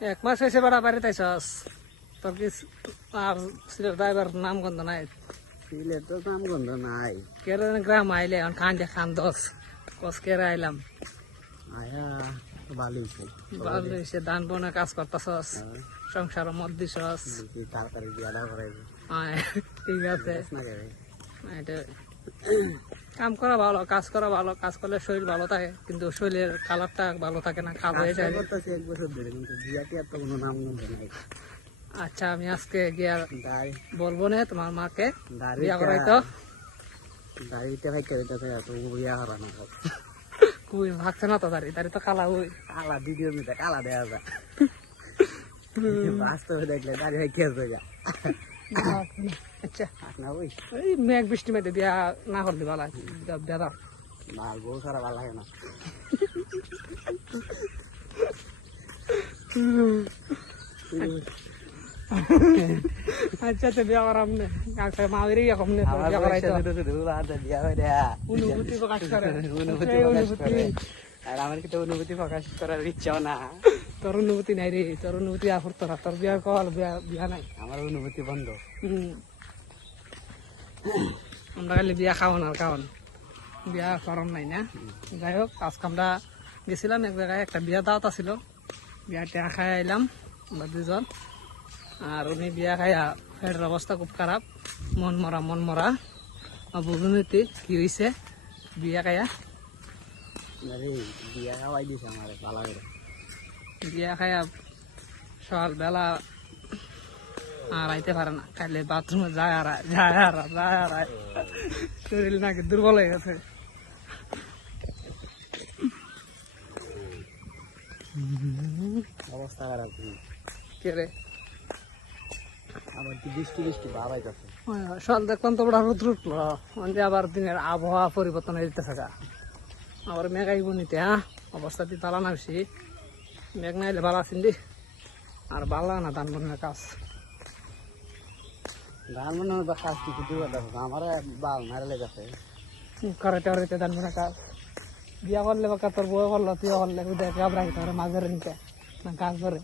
এক মাস হয়েছে বেড়া বাড়িতে আইসস তোর কি আর সিলেট ড্রাইভার নাম গন্ধ নাই সিলেট তো নাম গন্ধ নাই কেরে গ্রাম আইলে এখন খান যে খান দশ কস কেরে আইলাম আয়া ভালো হয়েছে ভালো হয়েছে ধান বনে কাজ করতেছস সংসার মত দিছস তাড়াতাড়ি বিয়াটা করাইবে ঠিক আছে না করে এটা কাম করা ভালো কাজ করা ভালো কাজ করলে শরীর ভালো থাকে কিন্তু শরীরের কালারটা ভালো থাকে না কালো হয়ে যায় করতেছি 1 বছর ধরে কিন্তু বিয়াটি আর তো কোনো নাম গন্ধ নাই আচ্ছা আমি আজকে গিয়া দাই বলবো না তোমার মাকে দাড়ি বিয়া করাই তো দাড়িতে ভাই করে দিতে তো বিয়া হারানো কুই ভাগছে না তো দাঁড়ি দাঁড়ি তো কালা হই কালা ভিডিওর মধ্যে কালা দেয়া যায় বাস্তবে দেখলে দাড়ি ভাই কে যা আচ্ছা না ওই এই মেঘ বৃষ্টি মেঘে বিয়া না করলে ভালো বিয়া দাও না বউ সারা ভালো লাগে না আচ্ছা তো বিয়া করাম নে কাছে মাউরি কম নে বিয়া করাই তো বিয়া হয়ে দেয়া অনুভূতি প্রকাশ করে আর আমার কিন্তু অনুভূতি প্রকাশ করার ইচ্ছাও না তোর অনুভূতি নাই রে তোর অনুভূতি আফর তোরা তোর বিয়া কল বিয়া নাই আমার অনুভূতি বন্ধ আমরা খালি বিয়া খাওয়ান আর খাওয়ান বিয়া করম নাই না যাই হোক আজকে আমরা গেছিলাম এক জায়গায় একটা বিয়া দাওয়াত ছিল বিয়া টেয়া খাই আইলাম আমরা দুজন আর উনি বিয়া খাইয়া ফেরের অবস্থা খুব খারাপ মন মরা বুঝুনিতি কি হয়েছে বিয়া খাইয়া বিয়া খাওয়াই দিছে আমার ভালো করে বিয়া খাইয়া সকালবেলা আর আইতে পারে না খাইলে বাথরুমে যায় আর শরীর নাকি দুর্বল হয়ে গেছে অবস্থা খারাপ কে রে আবার কি বৃষ্টি ভাব আইতাছে সকাল দেখলাম তো বড় রোদ উঠলো মানে আবার দিনের আবহাওয়া পরিবর্তন হয়ে যেতে থাকা আবার মেঘ আইব নিতে হ্যাঁ অবস্থা দিয়ে তালা না বেশি মেঘ না এলে ভালো আছেন দি আর ভালো না ধান বন্যার কাজ ধান মনে হয় কাজ কিছু দিবার দেখো আমার বাল মারে গেছে করাইতে ধান বন্যার কাজ বিয়া করলে বা তোর বউ করলো তুই করলে দেখ রাখি তোর মাছ ধরে নিতে না কাজ ধরে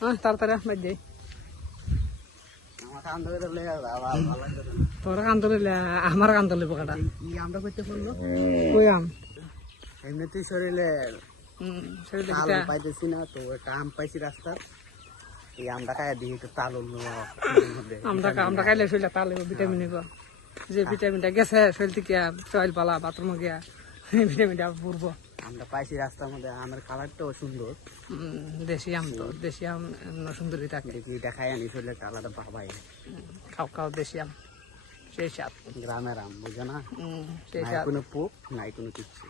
হ্যাঁ তাড়াতাড়ি বাদ যাই তোর কান্দ লইলে আমার কান্দ লইব কাটা আমরা করতে পারলো কই আম এমনিতেই শরীরে তাল পাইতেছি না তো একটা আম পাইছি রাস্তার এই আমটা খাই দিই একটু তাল আমরা খাইলে শরীরে তাল ভিটামিন নিব যে ভিটামিনটা গেছে শরীর থেকে চয়েল পালা বাথরুমে গিয়া ভিটামিনটা পূর্ব আমরা পাইছি রাস্তার মধ্যে আমের কালারটাও সুন্দর দেশি আম তো দেশি আম সুন্দরই থাকে দেখি দেখাই আনি শরীরে কালারটা বাবাই খাও দেশি আম সেই স্বাদ গ্রামের আম বুঝো না সেই নাই স্বাদ কোনো পোক নাই কোনো কিচ্ছু